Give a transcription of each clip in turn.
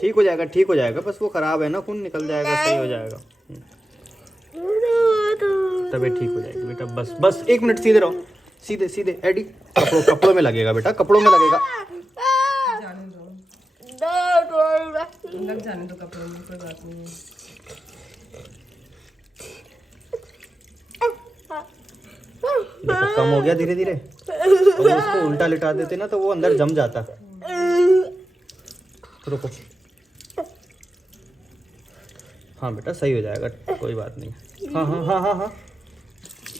ठीक हो जाएगा, ठीक हो जाएगा। बस वो खराब है ना, खून निकल जाएगा, सही हो जाएगा। तबीयत ठीक हो जाएगी बेटा। बस बस 1 मिनट, सीधे रहो, सीधे सीधे। एडी कपड़ों में लगेगा बेटा, कपड़ों में लगेगा। जाने दो, लग जाने दो कपड़ों में, कोई बात नहीं है। देखो कम हो गया धीरे धीरे। अगर इसको उल्टा लिटा देते ना तो वो अंदर जम जाता। रुको, हाँ बेटा सही हो जाएगा, कोई बात नहीं। हाँ हाँ हाँ हाँ हाँ,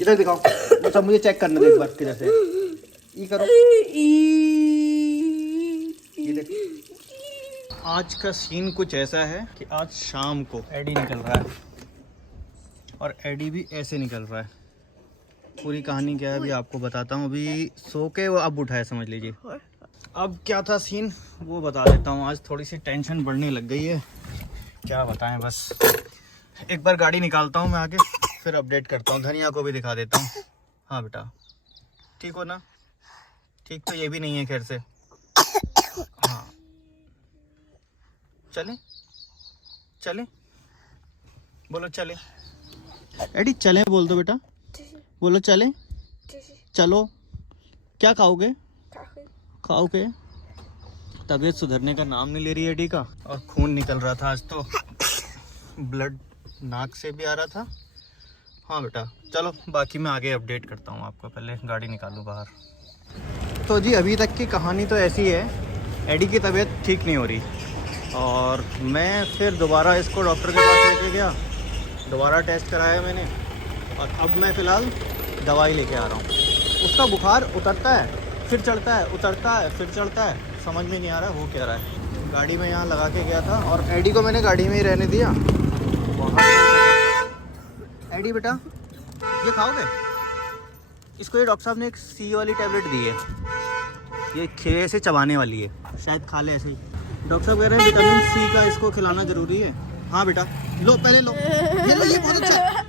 इधर दिखाओ। अच्छा मुझे चेक करने दो एक बार, किधर से ई करो। ये देख, आज का सीन कुछ ऐसा है कि आज शाम को एडी निकल रहा है और एडी भी ऐसे निकल रहा है। पूरी कहानी क्या है अभी आपको बताता हूँ। अभी सो के वो अब उठा है, समझ लीजिए। अब क्या था सीन वो बता देता हूँ। आज थोड़ी सी टेंशन बढ़ने लग गई है, क्या बताएं। बस एक बार गाड़ी निकालता हूँ मैं आके, फिर अपडेट करता हूँ। धनिया को भी दिखा देता हूँ। हाँ बेटा ठीक हो ना? ठीक तो ये भी नहीं है खैर से। हाँ चले चले, बोलो चले। एडी चले बोल दो बेटा, बोलो चले। चलो, क्या खाओगे? खाओगे? तबीयत सुधरने का नाम नहीं ले रही एडी का, और खून निकल रहा था आज तो, ब्लड नाक से भी आ रहा था। हाँ बेटा चलो, बाकी मैं आगे अपडेट करता हूँ आपको। पहले गाड़ी निकालूँ बाहर। तो जी अभी तक की कहानी तो ऐसी है, एडी की तबीयत ठीक नहीं हो रही और मैं फिर दोबारा इसको डॉक्टर के पास लेके गया, दोबारा टेस्ट कराया मैंने, और अब मैं फ़िलहाल दवाई लेके आ रहा हूँ। उसका बुखार उतरता है फिर चढ़ता है, उतरता है फिर चढ़ता है, समझ में नहीं आ रहा वो क्या रहा है। गाड़ी में यहाँ लगा के गया था और एडी को मैंने गाड़ी में ही रहने दिया। एडी बेटा ये खाओगे? इसको ये डॉक्टर साहब ने एक सी वाली टैबलेट दी है, ये खे से चबाने वाली है, शायद खा ले ऐसे ही। डॉक्टर साहब कह रहे हैं विटामिन सी का इसको खिलाना ज़रूरी है। हाँ बेटा लो, पहले लो, ये लो, ये बहुत अच्छा,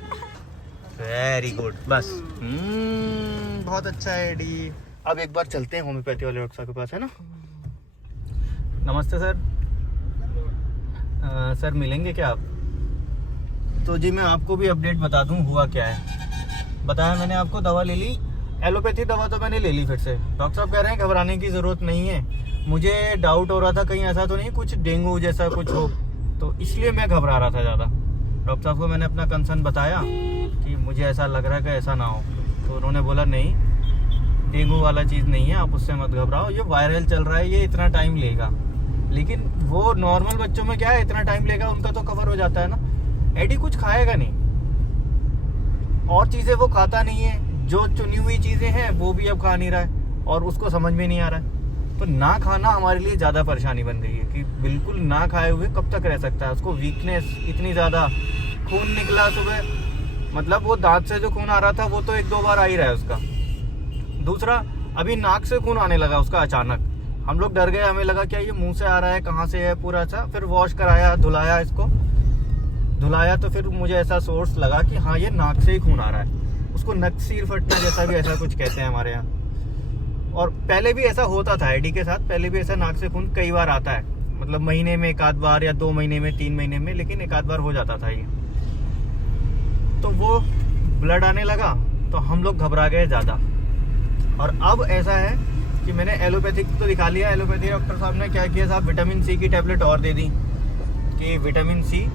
वेरी गुड। बस बहुत अच्छा है एडी। अब एक बार चलते हैं होम्योपैथी वाले डॉक्टर साहब के पास, है ना? नमस्ते सर। सर मिलेंगे क्या आप? तो जी मैं आपको भी अपडेट बता दूं हुआ क्या है। बताया मैंने आपको, दवा ले ली, एलोपैथी दवा तो मैंने ले ली फिर से। डॉक्टर साहब कह रहे हैं घबराने की ज़रूरत नहीं है। मुझे डाउट हो रहा था कहीं ऐसा तो नहीं कुछ डेंगू जैसा कुछ हो, तो इसलिए मैं घबरा रहा था ज़्यादा। डॉक्टर साहब को मैंने अपना कंसर्न बताया कि मुझे ऐसा लग रहा है कि ऐसा ना हो, तो उन्होंने बोला नहीं डेंगू वाला चीज़ नहीं है, आप उससे मत घबराओ, ये वायरल चल रहा है, ये इतना टाइम लेगा। लेकिन वो नॉर्मल बच्चों में क्या है, इतना टाइम लेगा, उनका तो कवर हो जाता है ना। एडी कुछ खाएगा नहीं, और चीज़ें वो खाता नहीं है, जो चुनी हुई चीज़ें हैं वो भी अब खा नहीं रहा है, और उसको समझ में नहीं आ रहा है। तो ना खाना हमारे लिए ज़्यादा परेशानी बन गई है कि बिल्कुल ना खाए हुए कब तक रह सकता है। उसको वीकनेस इतनी ज़्यादा, खून निकला सुबह, मतलब वो दांत से जो खून आ रहा था वो तो 1-2 बार आ ही रहा है उसका। दूसरा अभी नाक से खून आने लगा उसका अचानक। हम लोग डर गए, हमें लगा क्या ये मुंह से आ रहा है, कहाँ से है पूरा। अच्छा फिर वॉश कराया, धुलाया, इसको धुलाया तो फिर मुझे ऐसा सोर्स लगा कि हाँ ये नाक से ही खून आ रहा है। उसको नक्सीर फटना जैसा भी ऐसा कुछ कहते हैं हमारे यहाँ। और पहले भी ऐसा होता था एडी के साथ, पहले भी ऐसा नाक से खून कई बार आता है, मतलब महीने में 1 आध बार या 2 महीने में, 3 महीने में, लेकिन 1 आध बार हो जाता था ये। तो वो ब्लड आने लगा तो हम लोग घबरा गए ज़्यादा। और अब ऐसा है कि मैंने एलोपैथिक तो दिखा लिया। एलोपैथी डॉक्टर साहब ने क्या किया साहब, विटामिन सी की टैबलेट और दे दी कि विटामिन सी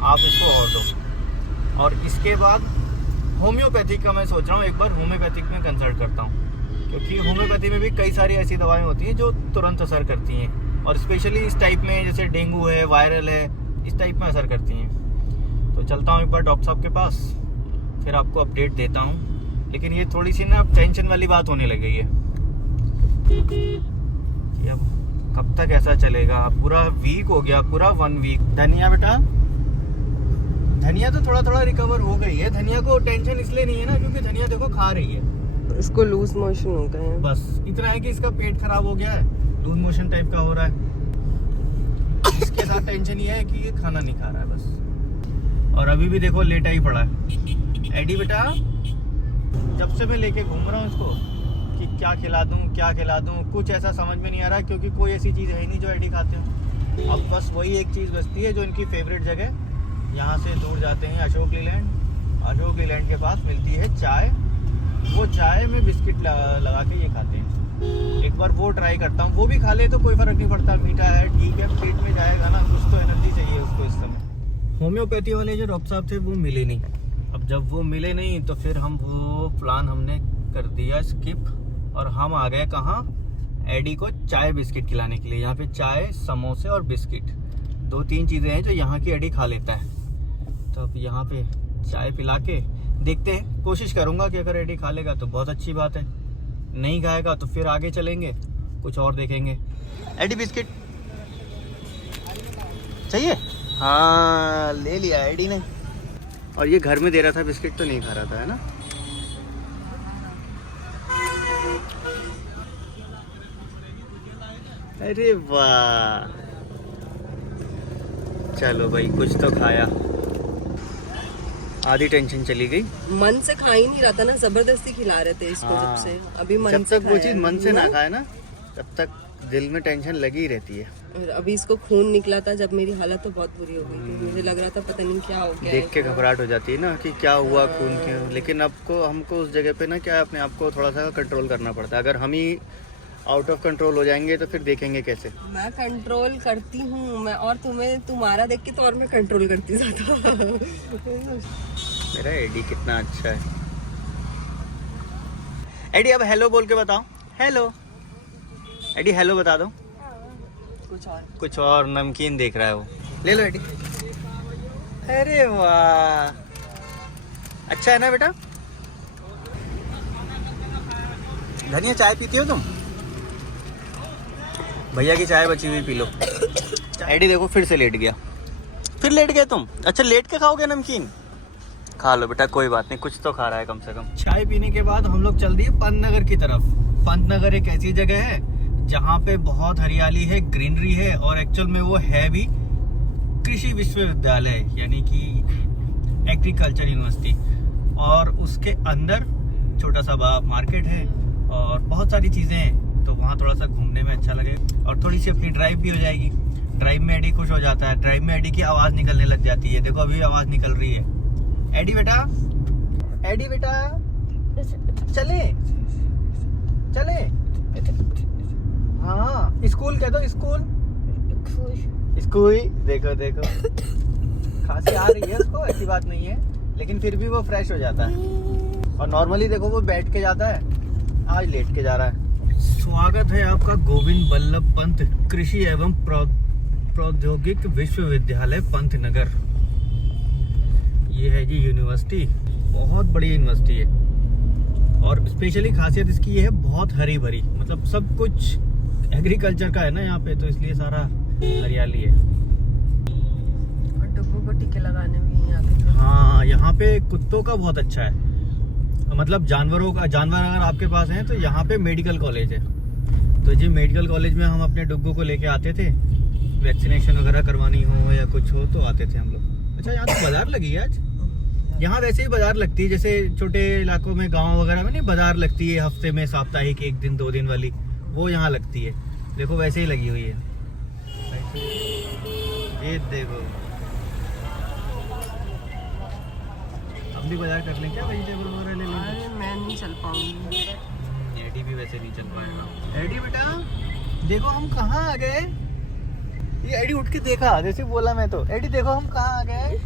आप इसको और दो। और इसके बाद होम्योपैथिक का मैं सोच रहा हूँ एक बार होम्योपैथिक में कंसल्ट करता हूँ, क्योंकि होम्योपैथी में भी कई सारी ऐसी दवाएं होती हैं जो तुरंत असर करती हैं, और स्पेशली इस टाइप में जैसे डेंगू है, वायरल है, इस टाइप में असर करती हैं। तो चलता हूँ एक बार डॉक्टर साहब के पास, फिर आपको अपडेट देता हूँ। लेकिन ये थोड़ी सी ना टेंशन वाली बात होने लग गई है कि अब कब तक ऐसा चलेगा। पूरा वीक हो गया, पूरा 1 वीक। धनिया बेटा, धनिया तो थोड़ा थोड़ा रिकवर हो गई है। धनिया को टेंशन इसलिए नहीं है ना क्योंकि धनिया देखो खा रही है। इसको लूज मोशन हो गए हैं, बस इतना है कि इसका पेट खराब हो गया है, लूज मोशन टाइप का हो रहा है। इसके साथ टेंशन ये है कि ये खाना नहीं खा रहा है बस। और अभी भी देखो लेटा ही पड़ा है। एडी बेटा, जब से मैं लेके घूम रहा हूँ इसको कि क्या खिला दूँ, कुछ ऐसा समझ में नहीं आ रहा है, क्योंकि कोई ऐसी चीज़ है ही नहीं जो एडी खाते हो। अब बस वही एक चीज़ बचती है जो इनकी फेवरेट जगह, यहाँ से दूर जाते हैं अशोक लीलैंड। अशोक लीलैंड के पास मिलती है चाय, वो चाय में बिस्किट लगा के ये खाते हैं। एक बार वो ट्राई करता हूँ, वो भी खा ले तो कोई फ़र्क नहीं पड़ता, मीठा है ठीक है, पेट में जाएगा ना, कुछ तो एनर्जी चाहिए उसको इस समय। होम्योपैथी वाले जो डॉक्टर साहब थे वो मिले नहीं। अब जब वो मिले नहीं तो फिर हम वो प्लान हमने कर दिया स्किप, और हम आ गए कहाँ, एडी को चाय बिस्किट खिलाने के लिए। यहाँ पे चाय, समोसे और बिस्किट, 2-3 चीज़ें हैं जो यहाँ की एडी खा लेता है। तो अब यहाँ पे चाय पिला के देखते हैं, कोशिश करूँगा कि अगर एडी खा लेगा तो बहुत अच्छी बात है, नहीं खाएगा तो फिर आगे चलेंगे, कुछ और देखेंगे। एडी बिस्किट चाहिए? हाँ ले लिया एडी ने। और ये घर में दे रहा था बिस्किट तो नहीं खा रहा था, है ना। अरे वाह, चलो भाई कुछ तो खाया, आधी टेंशन चली गई। मन से खा ही नहीं रहा था ना, जबरदस्ती खिला रहे थे इसको। हाँ। जब से अभी मन जब से तक वो चीज मन से ना खाए ना, तब तक दिल में टेंशन लगी रहती है। और अभी इसको खून निकला था जब मेरी हालत तो बहुत बुरी हो गई थी। मुझे लग रहा था पता नहीं क्या हो गया, देख के घबराहट हो जाती है ना कि क्या हुआ, खून क्यों। लेकिन आपको हमको उस जगह पे ना क्या अपने आप को थोड़ा सा कंट्रोल करना पड़ता है। अगर हम ही आउट ऑफ कंट्रोल हो जाएंगे तो फिर देखेंगे कैसे। मैं कंट्रोल करती हूँ मैं, और तुम्हारा देख के तो और मैं कंट्रोल करती ज्यादा। मेरा एडी कितना अच्छा है। एडी अब हेलो बोल के बताओ, हेलो। एडी हेलो बता दो। कुछ और नमकीन देख रहा है वो, ले लो एडी। अरे वाह, अच्छा है ना बेटा। धनिया चाय पीती हो तुम? भैया की चाय बची हुई पी लो। एडी देखो फिर से लेट गया, फिर लेट गए तुम। अच्छा लेट के खाओगे नमकीन, खा लो बेटा, कोई बात नहीं, कुछ तो खा रहा है कम से कम। चाय पीने के बाद हम लोग चल दिए पंतनगर की तरफ। पंतनगर एक ऐसी जगह है जहाँ पे बहुत हरियाली है, ग्रीनरी है, और एक्चुअल में वो है भी कृषि विश्वविद्यालय, यानी कि एग्रीकल्चर यूनिवर्सिटी। और उसके अंदर छोटा सा मार्केट है और बहुत सारी चीज़ें हैं, तो वहाँ थोड़ा सा घूमने में अच्छा लगे और थोड़ी सी अपनी ड्राइव भी हो जाएगी। ड्राइव में एडी खुश हो जाता है, ड्राइव में एडी की आवाज़ निकलने लग जाती है। देखो अभी आवाज़ निकल रही है। एडी बेटा, एडी बेटा, चले चले। हाँ स्कूल कह दो, स्कूल स्कूल। देखो देखो खांसी आ रही है उसको, ऐसी बात नहीं है, लेकिन फिर भी वो फ्रेश हो जाता है। और नॉर्मली देखो वो बैठ के जाता है, आज लेट के जा रहा है। स्वागत है आपका गोविंद बल्लभ पंत कृषि एवं प्रौद्योगिक विश्वविद्यालय पंतनगर। ये है जी यूनिवर्सिटी, बहुत बड़ी यूनिवर्सिटी है। और स्पेशली खासियत इसकी ये है, बहुत हरी भरी, मतलब सब कुछ एग्रीकल्चर का है ना यहाँ पे, तो इसलिए सारा हरियाली है। और डब्बों को टीके लगाने भी यहीं आते थे। हाँ यहाँ पे कुत्तों का बहुत अच्छा है, मतलब जानवरों का, जानवर अगर आपके पास हैं तो यहाँ पे मेडिकल कॉलेज है। तो जी मेडिकल कॉलेज में हम अपने डुग्गू को लेके आते थे, वैक्सीनेशन वगैरह करवानी हो या कुछ हो तो आते थे हम लोग। अच्छा यहाँ तो बाजार लगी है आज। यहाँ वैसे ही बाजार लगती है, जैसे छोटे इलाकों में, गांव वगैरह में नहीं बाजार लगती है हफ्ते में, साप्ताहिक 1 दिन 2 दिन वाली, वो यहाँ लगती है। देखो वैसे ही लगी हुई है, ये देखो। हम भी बाजार कर लें क्या, वेजिटेबल वगैरह ले लें? अरे मैं नहीं चल पाऊंगी। एडी भी वैसे नहीं चल पाएगा। एडी बेटा देखो हम कहाँ आ गए। ये एडी उठ के देखा, जैसे बोला मैं तो, एडी देखो हम कहाँ आ गए।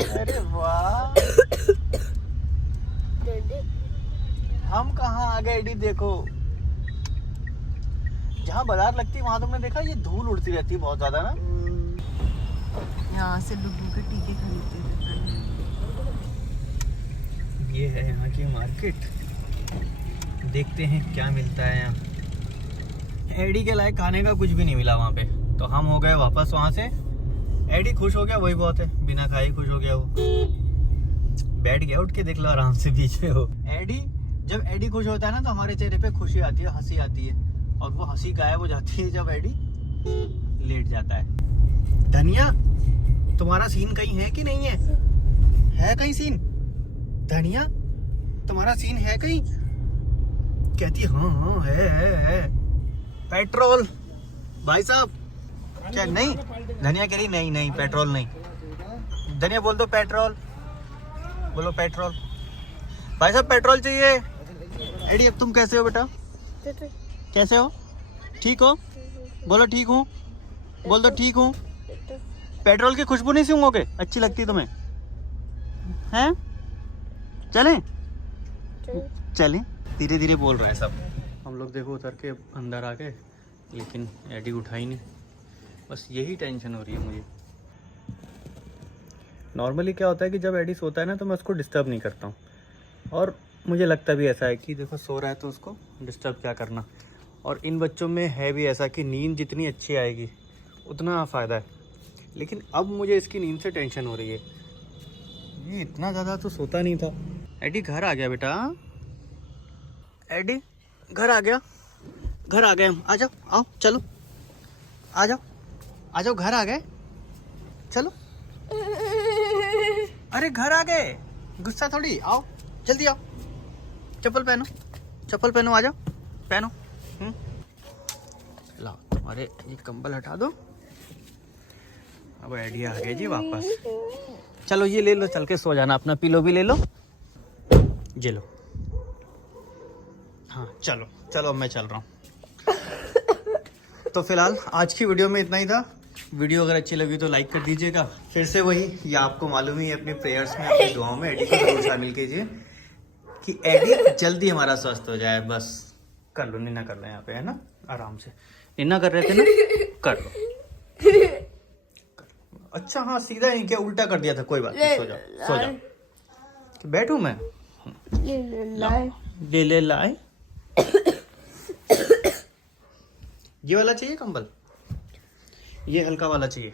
अरे वाह, हम कहाँ आ गए एडी देखो। जहाँ बाजार लगती है वहाँ तुमने देखा ये धूल उड़ती रहती है बहुत ज्यादा ना। यहाँ से डुग्गू के टीके खरीदते थे। ये है यहाँ की मार्केट, देखते हैं क्या मिलता है यहाँ। एडी के लायक खाने का कुछ भी नहीं मिला वहाँ पे, तो हम हो गए वापस वहाँ से। एडी खुश हो गया, वही बहुत है, बिना खाए खुश हो गया वो, बैठ गया, उठ के देख लो आराम से बीच में हो। एडी, जब एडी खुश होता है ना तो हमारे चेहरे पे खुशी आती है, हंसी आती है, और वो हंसी गायब हो जाती है जब एडी लेट जाता है। धनिया तुम्हारा सीन कहीं है कि नहीं है? है कहीं सीन? धनिया तुम्हारा सीन है कहीं? कहती हाँ हाँ है। पेट्रोल भाई साहब क्या नहीं? धनिया कह रही नहीं नहीं पेट्रोल नहीं। धनिया बोल दो पेट्रोल, बोलो पेट्रोल। भाई साहब पेट्रोल चाहिए। एडी अब तुम कैसे हो बेटा? कैसे हो? ठीक हो? बोलो ठीक हूँ, बोल दो ठीक हूँ। पेट्रोल की खुशबू नहीं सूंघोगे? अच्छी लगती तुम्हें? हैं? चलें? चलें? धीरे धीरे बोल रहे हैं सब। हम लोग देखो उतर के अंदर आ गए, लेकिन एडी उठाई नहीं। बस यही टेंशन हो रही है मुझे। नॉर्मली क्या होता है कि जब एडी सोता है ना तो मैं उसको डिस्टर्ब नहीं करता हूँ, और मुझे लगता भी ऐसा है कि देखो सो रहा है तो उसको डिस्टर्ब क्या करना। और इन बच्चों में है भी ऐसा कि नींद जितनी अच्छी आएगी उतना फ़ायदा है। लेकिन अब मुझे इसकी नींद से टेंशन हो रही है। ये इतना ज़्यादा तो सोता नहीं था। एडी घर आ गया बेटा, एडी घर आ गया, घर आ गए हम। आ जाओ, आओ चलो, आ जाओ, आ जाओ, घर आ गए, चलो। अरे घर आ गए, गुस्सा थोड़ी, आओ जल्दी आओ। चप्पल पहनो, चप्पल पहनो, आ जाओ पहनो। लाओ तुम्हारे ये कंबल हटा दो। अब एडी आ गए जी वापस। चलो ये ले लो, चल के सो जाना, अपना पिलो भी ले लो, ये लो। हाँ चलो चलो, अब मैं चल रहा हूँ। तो फिलहाल आज की वीडियो में इतना ही था। वीडियो अगर अच्छी लगी तो लाइक कर दीजिएगा। फिर से वही, ये आपको मालूम ही है, अपने प्रेयर्स में, अपनी दुआओं में एडी को जरूर शामिल कीजिए कि एडी जल्दी हमारा स्वस्थ हो जाए। बस कर लो, निन्ना कर लो यहाँ पे, है ना, आराम से निन्ना कर रहे थे ना, कर लो। अच्छा हाँ, सीधा नहीं क्या, उल्टा कर दिया था, कोई बात नहीं, सो जाओ सो जाओ। बैठू मैं, ले ले लाए। ये वाला चाहिए कंबल, ये हल्का वाला चाहिए।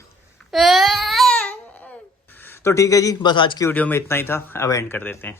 तो ठीक है जी, बस आज की वीडियो में इतना ही था। अब एंड कर देते हैं।